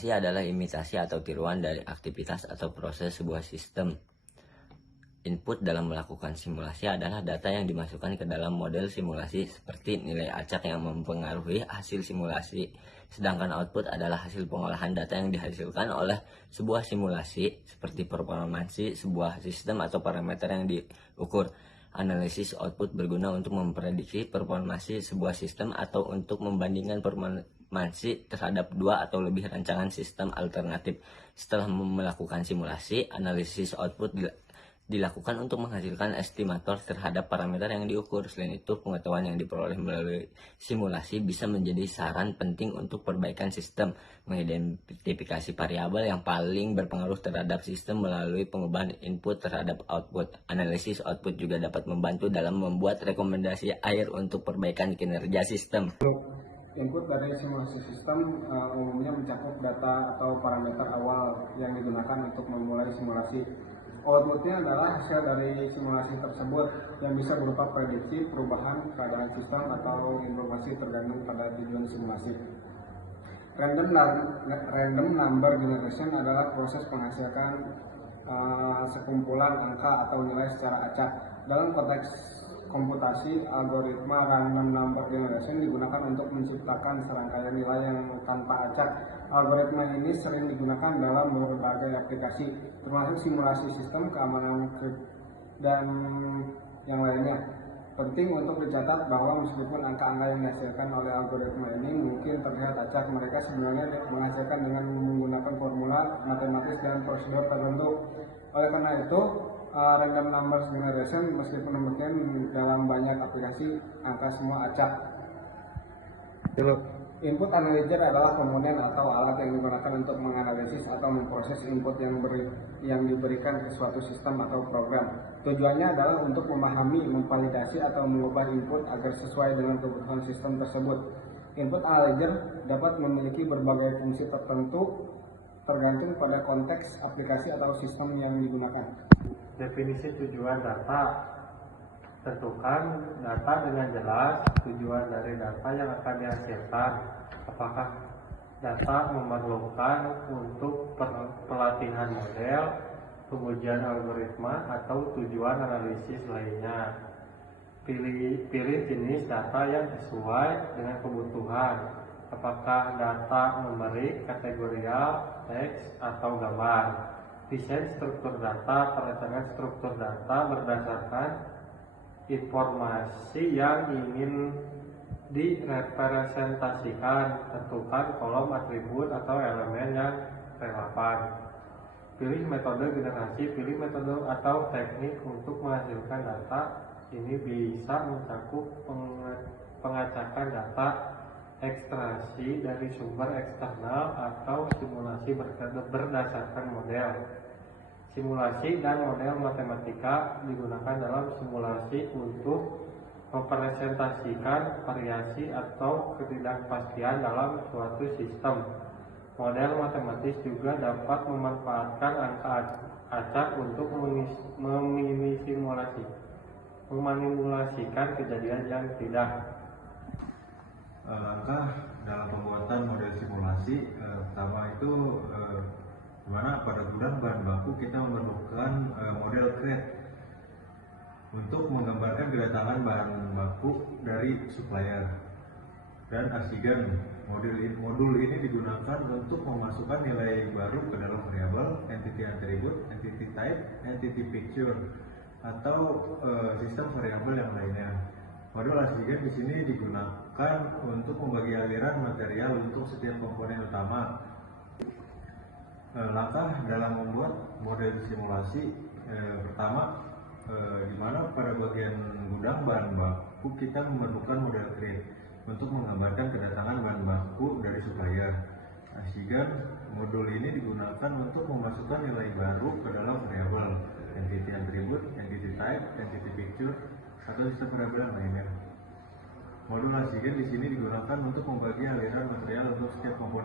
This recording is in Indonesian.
Simulasi adalah imitasi atau tiruan dari aktivitas atau proses sebuah sistem. Input dalam melakukan simulasi adalah data yang dimasukkan ke dalam model simulasi seperti nilai acak yang mempengaruhi hasil simulasi. Sedangkan output adalah hasil pengolahan data yang dihasilkan oleh sebuah simulasi seperti performansi sebuah sistem atau parameter yang diukur. Analisis output berguna untuk memprediksi performansi sebuah sistem atau untuk membandingkan performansi terhadap dua atau lebih rancangan sistem alternatif. Setelah melakukan simulasi, analisis output dilakukan untuk menghasilkan estimator terhadap parameter yang diukur. Selain itu, pengetahuan yang diperoleh melalui simulasi bisa menjadi saran penting untuk perbaikan sistem, mengidentifikasi variabel yang paling berpengaruh terhadap sistem melalui pengubahan input terhadap output. Analisis output juga dapat membantu dalam membuat rekomendasi akhir untuk perbaikan kinerja sistem. Input dari simulasi sistem umumnya mencakup data atau parameter awal yang digunakan untuk memulai simulasi. Outputnya adalah hasil dari simulasi tersebut yang bisa berupa prediksi, perubahan, keadaan sistem, atau informasi tergantung pada tujuan simulasi. Random number generation adalah proses menghasilkan sekumpulan angka atau nilai secara acak. Dalam konteks komputasi, algoritma random number generation digunakan untuk menciptakan serangkaian nilai yang tanpa acak. Algoritma ini sering digunakan dalam berbagai aplikasi, termasuk simulasi sistem, keamanan, dan yang lainnya. Penting untuk dicatat bahwa meskipun angka-angka yang dihasilkan oleh algoritma ini mungkin terlihat acak, mereka sebenarnya menghasilkan dengan menggunakan formula matematis dan prosedur tertentu. Oleh karena itu, random numbers generation meskipun demikian dalam banyak aplikasi angka semua acak. Input analyzer adalah komponen atau alat yang digunakan untuk menganalisis atau memproses input yang diberikan ke suatu sistem atau program. Tujuannya adalah untuk memahami, memvalidasi atau mengubah input agar sesuai dengan kebutuhan sistem tersebut. Input analyzer dapat memiliki berbagai fungsi tertentu tergantung pada konteks aplikasi atau sistem yang digunakan. Definisi tujuan data. Tentukan data dengan jelas, tujuan dari data yang akan dihasilkan. Apakah data memerlukan untuk pelatihan model, pengujian algoritma, atau tujuan analisis lainnya. Pilih jenis data yang sesuai dengan kebutuhan. Apakah data numerik, kategorial, teks, atau gambar. Desain struktur data. Perancangan struktur data berdasarkan informasi yang ingin direpresentasikan. Tentukan kolom atribut atau elemen yang relevan. Pilih metode generasi. Pilih metode atau teknik untuk menghasilkan data. Ini bisa mencakup pengacakan data, ekstraksi dari sumber eksternal, atau simulasi berdasarkan model. Simulasi dan model matematika digunakan dalam simulasi untuk mempresentasikan variasi atau ketidakpastian dalam suatu sistem. Model matematis juga dapat memanfaatkan angka acak untuk memanipulasikan kejadian yang tidak. Langkah dalam pembuatan model simulasi, pertama itu dimana pada gudang bahan baku kita memerlukan model crate untuk menggambarkan kedatangan bahan baku dari supplier, dan oksigen. Modul ini digunakan untuk memasukkan nilai baru ke dalam variabel, entity attribute, entity type, entity picture, atau sistem variabel yang lainnya. Modul oksigen di sini digunakan untuk membagi aliran material untuk setiap komponen utama. Langkah dalam membuat model simulasi, pertama, di mana pada bagian gudang bahan baku kita memerlukan model crate untuk menggambarkan kedatangan bahan baku dari supplier. Sehingga modul ini digunakan untuk memasukkan nilai baru ke dalam variabel, entity attribute, entity type, entity picture, atau sistem variabel lainnya. Modul oksigen di sini digunakan untuk membagi aliran material untuk setiap komponen.